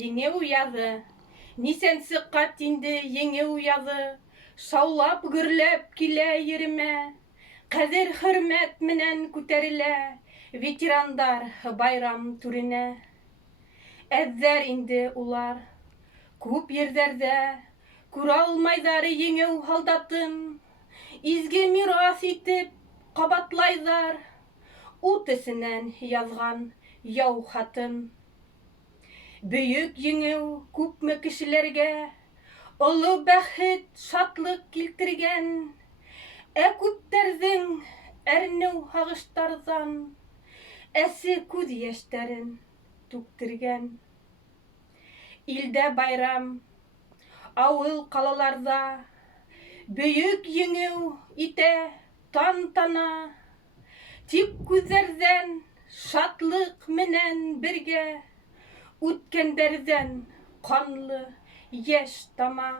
Еңе уяҙы, нисәнсе ҡат инде еңе уяҙы, шаулап гөрләп килә еремә, ҡәҙер хөрмәт менән күтәрелә ветерандар байрам түренә. Әҙҙәр инде улар, күп ерҙәрҙә күрә алмайҙар еңеү һалдатын, изге мираҫ итеп ҡабатлайҙар ут эсенән яҙған яу хатын. Бөйөк еңеү күпме кешеләргә оло бәхет, шатлык килтергән, ә күптәрҙең әрнеү һағыштарҙан әсе күҙ йәштәрен түктергән. Илдә байрам, ауыл-ҡалаларҙа бөйөк еңеү итә тантана, тик күҙҙәрҙән шатлыҡ менән бергә үткәндәрҙән ҡанлы йәш тама.